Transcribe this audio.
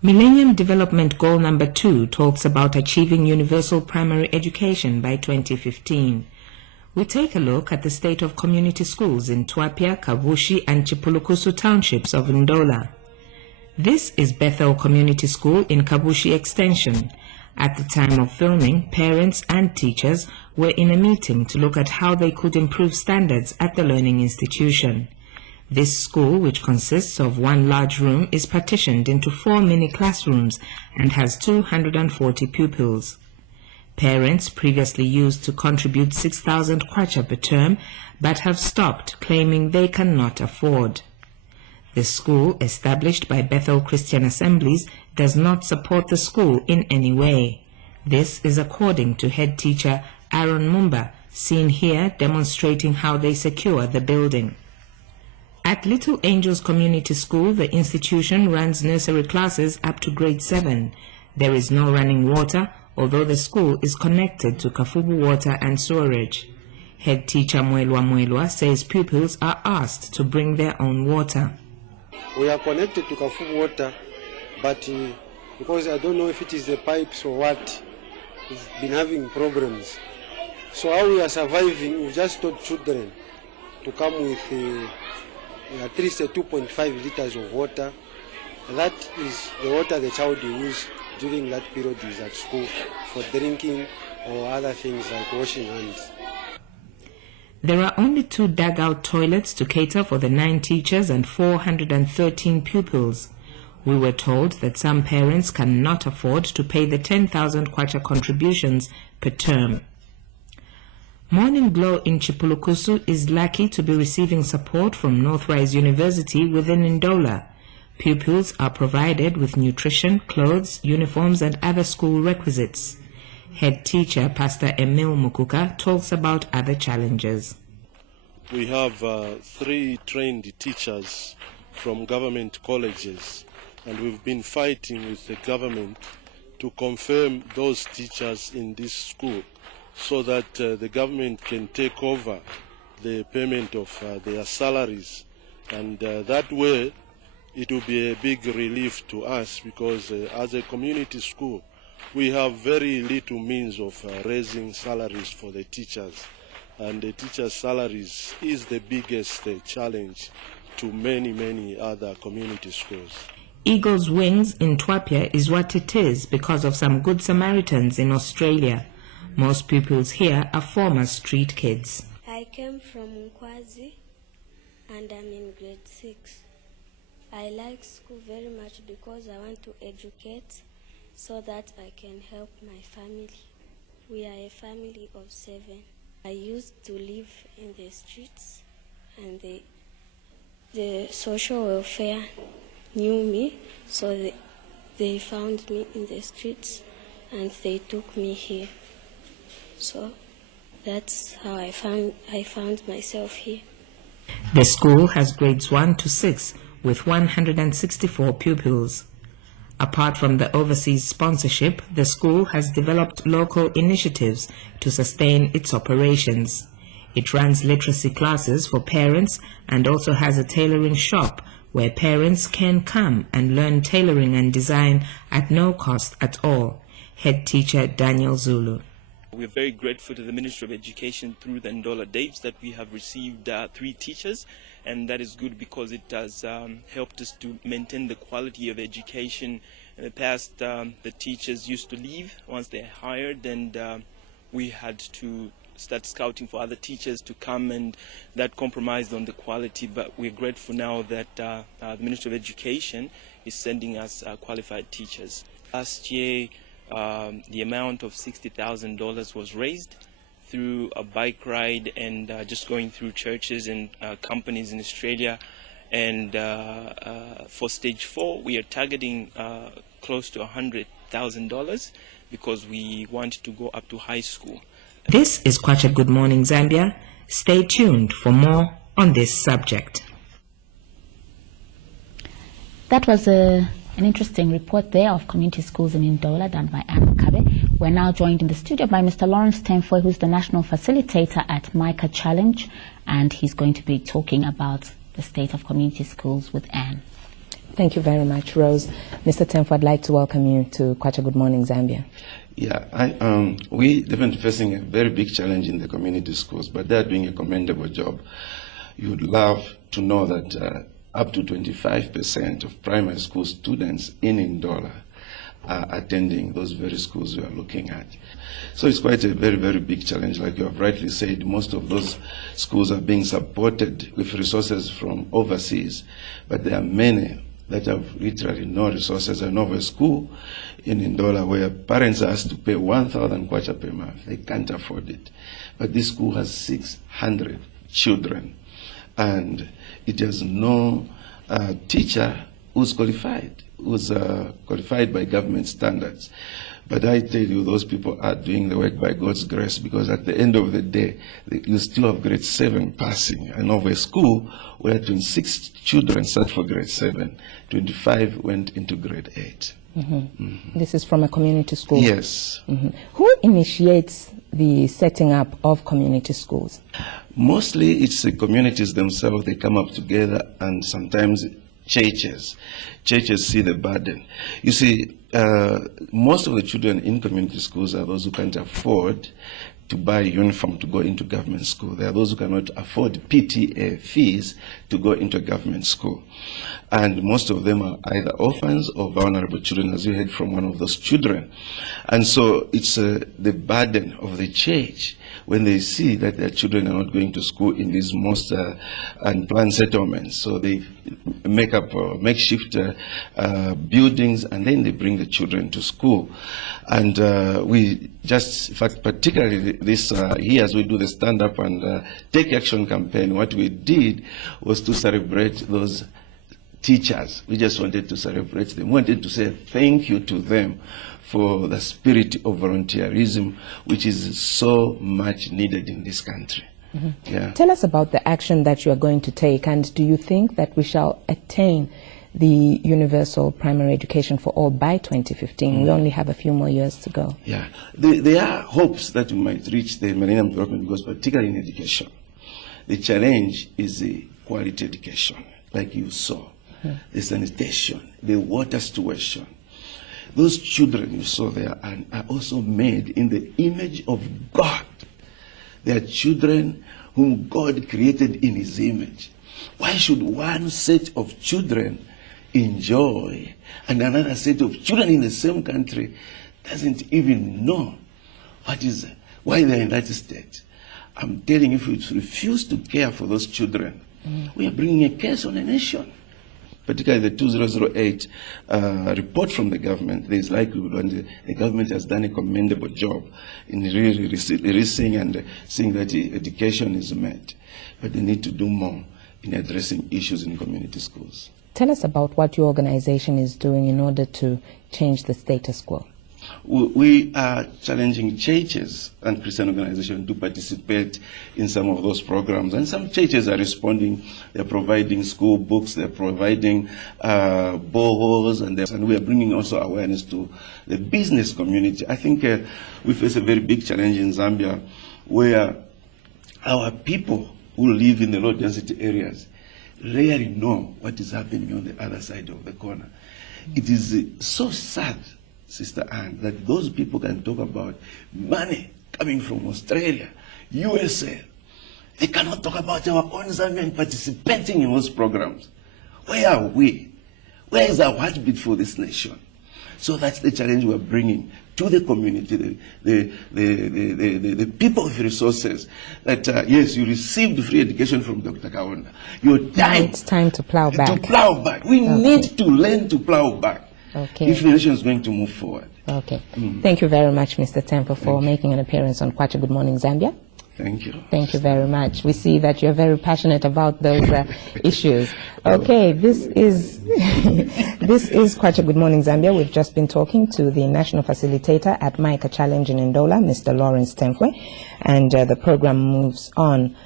Millennium Development Goal number 2 talks about achieving universal primary education by 2015. We take a look at the state of community schools in Twapia, Kabushi and Chipulukusu townships of Ndola. This is Bethel Community School in Kabushi Extension. At the time of filming, parents and teachers were in a meeting to look at how they could improve standards at the learning institution. This school, which consists of one large room, is partitioned into 4 mini classrooms and has 240 pupils. Parents previously used to contribute 6,000 kwacha per term, but have stopped, claiming they cannot afford. The school, established by Bethel Christian Assemblies, does not support the school in any way. This is according to head teacher Aaron Mumba, seen here demonstrating how they secure the building. At Little Angels Community School, the institution runs nursery classes up to grade 7. There is no running water, although the school is connected to Kafubu water and sewerage. Head teacher Mwelwa says pupils are asked to bring their own water. We are connected to Kafubu water, but because I don't know if it is the pipes or what, we've been having problems. So how we are surviving, we just taught children to come with at least 2.5 liters of water. That is the water the child will use during that period is at school for drinking or other things like washing hands. There are only 2 dugout toilets to cater for the 9 teachers and 413 pupils. We were told that some parents cannot afford to pay the 10,000 kwacha contributions per term. Morning Glow in Chipulukusu is lucky to be receiving support from Northrise University within Ndola. Pupils are provided with nutrition, clothes, uniforms and other school requisites. Head teacher Pastor Emil Mukuka talks about other challenges. We have 3 trained teachers from government colleges, and we've been fighting with the government to confirm those teachers in this school, so that the government can take over the payment of their salaries, and that way it will be a big relief to us, because as a community school we have very little means of raising salaries for the teachers, and the teachers' salaries is the biggest challenge to many other community schools. Eagle's Wings in Twapia is what it is because of some good Samaritans in Australia. Most pupils here are former street kids. I came from Nkwazi and I'm in grade 6. I like school very much because I want to educate so that I can help my family. We are a family of 7. I used to live in the streets, and the social welfare knew me, so they found me in the streets and they took me here. So that's how I found myself here. The school has grades 1 to 6 with 164 pupils. Apart from the overseas sponsorship, the school has developed local initiatives to sustain its operations. It runs literacy classes for parents and also has a tailoring shop where parents can come and learn tailoring and design at no cost at all. Head teacher Daniel Zulu. We're very grateful to the Ministry of Education through the Ndola Daves that we have received 3 teachers, and that is good because it has helped us to maintain the quality of education. In the past, the teachers used to leave once they're hired, and we had to start scouting for other teachers to come, and that compromised on the quality. But we're grateful now that the Ministry of Education is sending us qualified teachers. Last year, the amount of $60,000 was raised through a bike ride and just going through churches and companies in Australia. And for stage 4, we are targeting close to $100,000 because we want to go up to high school. This is Kwacha Good Morning Zambia. Stay tuned for more on this subject. That was an interesting report there of community schools in Ndola done by Anna Kabe. We're now joined in the studio by Mr. Lawrence Tenfoy, who's the national facilitator at Micah Challenge, and he's going to be talking about the state of community schools with Anne. Thank you very much, Rose. Mr. Temfo, I'd like to welcome you to Kwacha Good Morning Zambia. Yeah, we definitely facing a very big challenge in the community schools, but they're doing a commendable job. You would love to know that up to 25% of primary school students in Ndola are attending those very schools we are looking at. So it's quite a very, very big challenge. Like you have rightly said, most of those schools are being supported with resources from overseas, but there are many that have literally no resources. I know of a school in Ndola where parents are asked to pay 1,000 kwacha per month. They can't afford it. But this school has 600 children, and it has no teacher who's qualified by government standards. But I tell you, those people are doing the work by God's grace, because at the end of the day, you still have grade 7 passing. I know of a school where 26 children sat for grade 7, 25 went into grade 8. This is from a community school? Yes. Who initiates the setting up of community schools? Mostly it's the communities themselves. They come up together, and sometimes churches see the burden. You see, most of the children in community schools are those who can't afford to buy uniform to go into government school. There are those who cannot afford PTA fees to go into a government school. And most of them are either orphans or vulnerable children, as you heard from one of those children. And so it's the burden of the church when they see that their children are not going to school in these most unplanned settlements. So they make up makeshift buildings, and then they bring the children to school. And we just, in fact, particularly this year, as we do the Stand Up and Take Action campaign, what we did was to celebrate those teachers. We just wanted to celebrate them, wanted to say thank you to them for the spirit of volunteerism, which is so much needed in this country. Yeah. Tell us about the action that you are going to take, and do you think that we shall attain the universal primary education for all by 2015? We only have a few more years to go. Yeah, there are hopes that we might reach the Millennium Development Goals, particularly in education. The challenge is the quality education, like you saw, the sanitation, the water stewardship. Those children you saw there are also made in the image of God. They are children whom God created in his image. Why should one set of children enjoy and another set of children in the same country doesn't even know why they're in that state? I'm telling you, if we refuse to care for those children, we are bringing a curse on a nation. Particularly the 2008 report from the government, there is likelihood when the government has done a commendable job in really releasing and seeing that education is met. But they need to do more in addressing issues in community schools. Tell us about what your organization is doing in order to change the status quo. We are challenging churches and Christian organizations to participate in some of those programs. And some churches are responding. They're providing school books, they're providing boreholes, and we are bringing also awareness to the business community. I think we face a very big challenge in Zambia, where our people who live in the low-density areas rarely know what is happening on the other side of the corner. It is so sad, Sister Anne, that those people can talk about money coming from Australia, USA. They cannot talk about our own Zambian participating in those programs. Where are we? Where is our heartbeat for this nation? So that's the challenge we're bringing to the community, the people with resources. That yes, you received free education from Dr. Kaunda. It's time to plow back. To plow back. We need to learn to plow back. Okay. If the nation is going to move forward. Okay. Thank you very much, Mr. Tempo, for making an appearance on Kwacha Good Morning Zambia. Thank you. Thank you very much. We see that you're very passionate about those issues. Okay, this is Kwacha Good Morning Zambia. We've just been talking to the national facilitator at Micah Challenge in Ndola, Mr. Lawrence Temfwe, and the program moves on